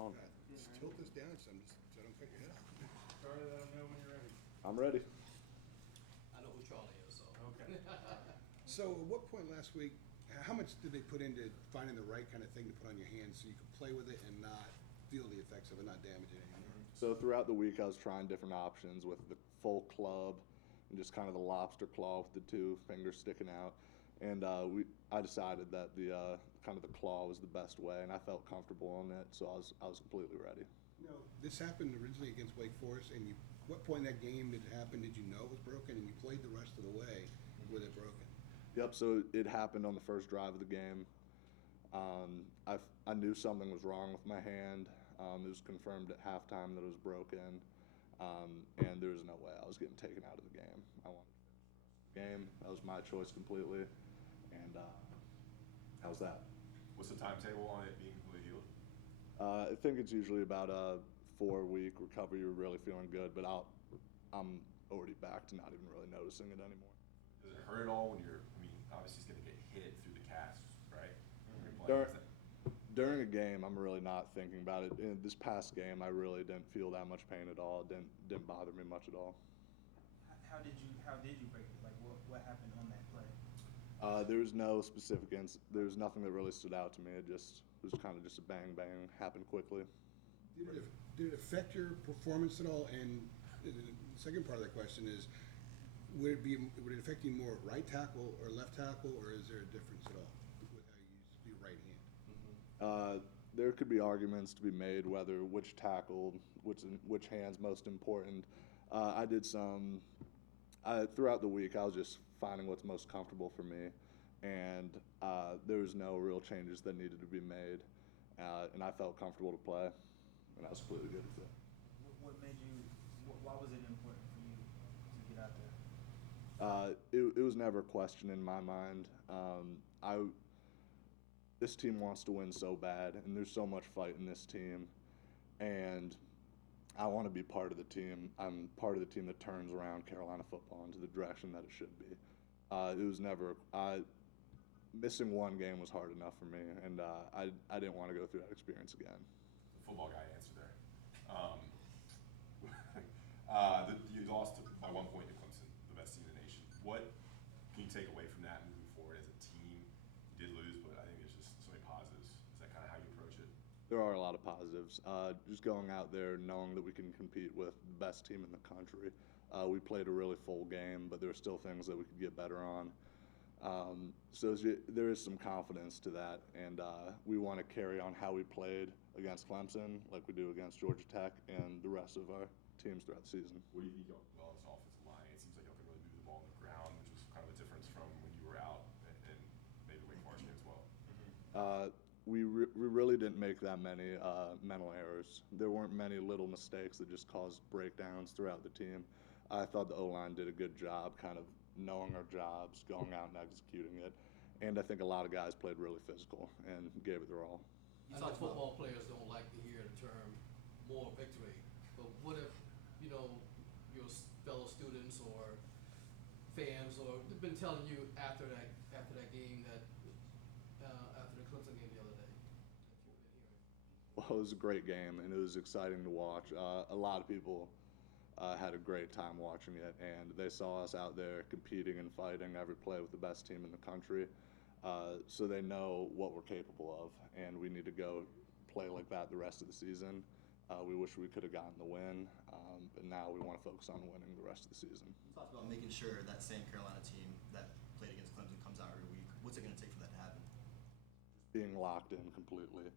On. Just tilt this down some, just so I don't cut your head off. Charlie, let them know when you're ready. I'm ready. I know who Charlie is, so. Okay. So at what point last week, how much did they put into finding the right kind of thing to put on your hands so you could play with it and not feel the effects of it, not damage it anymore? So throughout the week, I was trying different options with the full club and just kind of the lobster claw with the two fingers sticking out. And I decided that the kind of the claw was the best way, and I felt comfortable in it, so I was completely ready. No, this happened originally against Wake Forest, and what point in that game did it happen? Did you know it was broken, and you played the rest of the way with it broken? Yep. So it happened on the first drive of the game. I knew something was wrong with my hand. It was confirmed at halftime that it was broken, and there was no way I was getting taken out of the game. I wanted to finish the game. That was my choice completely, and how's that? What's the timetable on it being completely healed? I think it's usually about a 4-week recovery. You're really feeling good, but I'm already back to not even really noticing it anymore. Does it hurt at all when obviously it's going to get hit through the cast, right? When you're During, playing. during a game, I'm really not thinking about it. In this past game, I really didn't feel that much pain at all. It didn't bother me much at all. How did you break it? Like what happened on that play? There was no specific there was nothing that really stood out to me. It was kind of just a bang bang, happened quickly. Did it affect your performance at all? And the second part of that question is, would it affect you more at right tackle or left tackle, or is there a difference at all with how you use your right hand? There could be arguments to be made whether which tackle, which hand's most important. I did some throughout the week. I was just finding what's most comfortable for me, and there was no real changes that needed to be made, and I felt comfortable to play, and I was completely good with it. What made you? Why was it important for you to get out there? It was never a question in my mind. This team wants to win so bad, and there's so much fight in this team, and I want to be part of the team. I'm part of the team that turns around Carolina football into the direction that it should be. It was never. Missing one game was hard enough for me, and I didn't want to go through that experience again. The football guy answer there. You lost by 1 point to Clemson, the best team in the nation. What can you take away from that moving forward as a team? You did lose, but I think there's just so many positives. Is that kind of how you approach it? There are a lot of positives. Just going out there knowing that we can compete with the best team in the country. We played a really full game, but there are still things that we could get better on. So there is some confidence to that, and we want to carry on how we played against Clemson, like we do against Georgia Tech, and the rest of our teams throughout the season. What do you think well as an offensive line? It seems like y'all can really move the ball on the ground, which was kind of a difference from when you were out and maybe Wake Forest game as well. We really didn't make that many mental errors. There weren't many little mistakes that just caused breakdowns throughout the team. I thought the O-line did a good job kind of knowing our jobs, going out and executing it. And I think a lot of guys played really physical and gave it their all. I know football players don't like to hear the term moral victory, but what if, your fellow students or fans or they've been telling you after that game that after the Clemson game the other day that you've been hearing? Well, it was a great game, and it was exciting to watch. A lot of people had a great time watching it, and they saw us out there competing and fighting every play with the best team in the country. So they know what we're capable of, and we need to go play like that the rest of the season. We wish we could have gotten the win, but now we want to focus on winning the rest of the season. You talked about making sure that same Carolina team that played against Clemson comes out every week. What's it going to take for that to happen? Being locked in completely,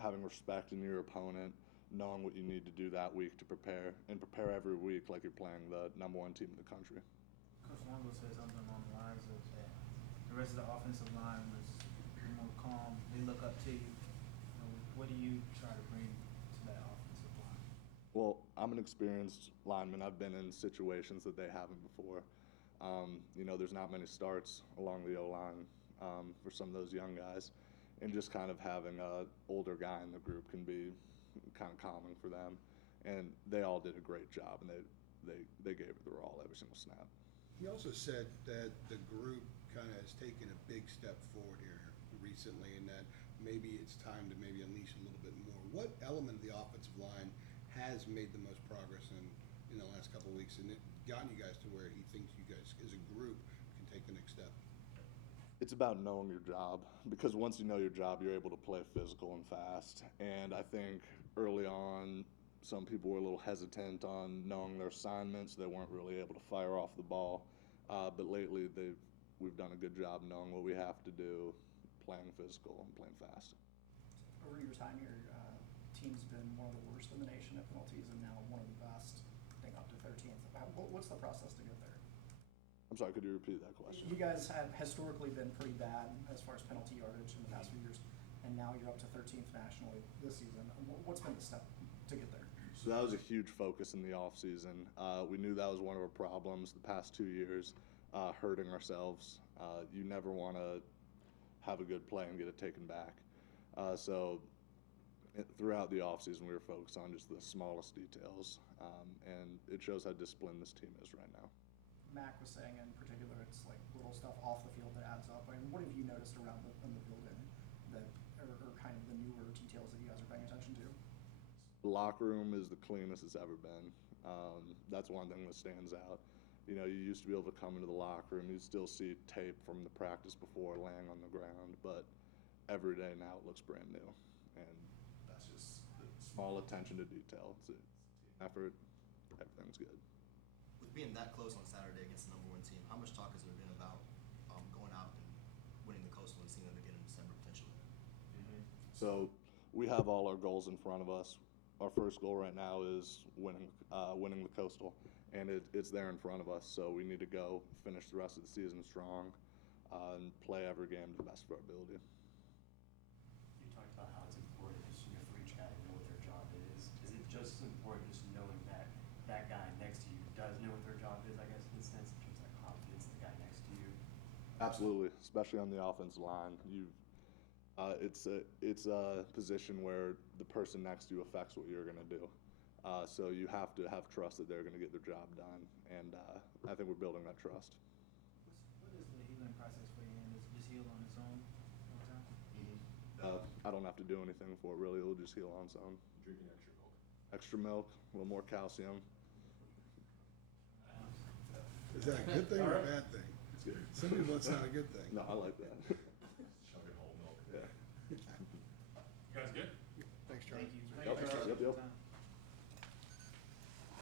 having respect in your opponent, knowing what you need to do that week to prepare, and prepare every week like you're playing the #1 team in the country. Coach Longo said something along the lines of that the rest of the offensive line was more calm. They look up to you. What do you try to bring to that offensive line? Well, I'm an experienced lineman. I've been in situations that they haven't before. There's not many starts along the O-line for some of those young guys, and just kind of having an older guy in the group can be kind of calming for them. And they all did a great job, and they gave it their all every single snap. He also said that the group kind of has taken a big step forward here recently, and that maybe it's time to maybe unleash a little bit more. what element of the offensive line has made the most progress in the last couple of weeks and it gotten you guys to where he thinks you guys as a group can take the next step? It's about knowing your job, because once you know your job, you're able to play physical and fast. And I think early on, some people were a little hesitant on knowing their assignments. They weren't really able to fire off the ball. But lately, we've done a good job knowing what we have to do, playing physical and playing fast. Over your time here, team's been one of the worst in the nation at penalties and now one of the best, I think up to 13th. What's the process to get there? I'm sorry, could you repeat that question? You guys have historically been pretty bad as far as penalty yardage in the past few years, and now you're up to 13th nationally this season. What's been the step to get there? So that was a huge focus in the offseason. We knew that was one of our problems the past 2 years, hurting ourselves. You never want to have a good play and get it taken back. Throughout the offseason, we were focused on just the smallest details, and it shows how disciplined this team is right now. Mac was saying in particular, it's like little stuff off the field that adds up. I mean, what have you noticed around in the building that are kind of the newer details that you guys are paying attention to? The locker room is the cleanest it's ever been. That's one thing that stands out. You know, you used to be able to come into the locker room, you'd still see tape from the practice before laying on the ground, but every day now it looks brand new. And that's just the small attention to detail. It's a team effort, everything's good. With being that close on Saturday against the #1 team, how much talk has there been about going out and winning the Coastal and seeing them again in December potentially? So we have all our goals in front of us. Our first goal right now is winning the Coastal, and it's there in front of us. So we need to go finish the rest of the season strong and play every game to the best of our ability. You talked about how it's important just for each guy to know what their job is. Is it just as important just knowing that that guy next to you does know what their job is, I guess, in a sense, in terms of that confidence in the guy next to you? Absolutely, especially on the offensive line. It's a position where the person next to you affects what you're going to do. So you have to have trust that they're going to get their job done, and I think we're building that trust. What is the healing process for you, and does it just heal on its own all the time? I don't have to do anything for it, really. It'll just heal on its own. Drinking extra milk. Extra milk, a little more calcium. Is that a good thing or a bad thing? It's good. Some people, it's not a good thing. No, I like that. Chugging whole milk. Yeah. You guys good? Thanks, Charlie. Thank you. Yep, yep, yep.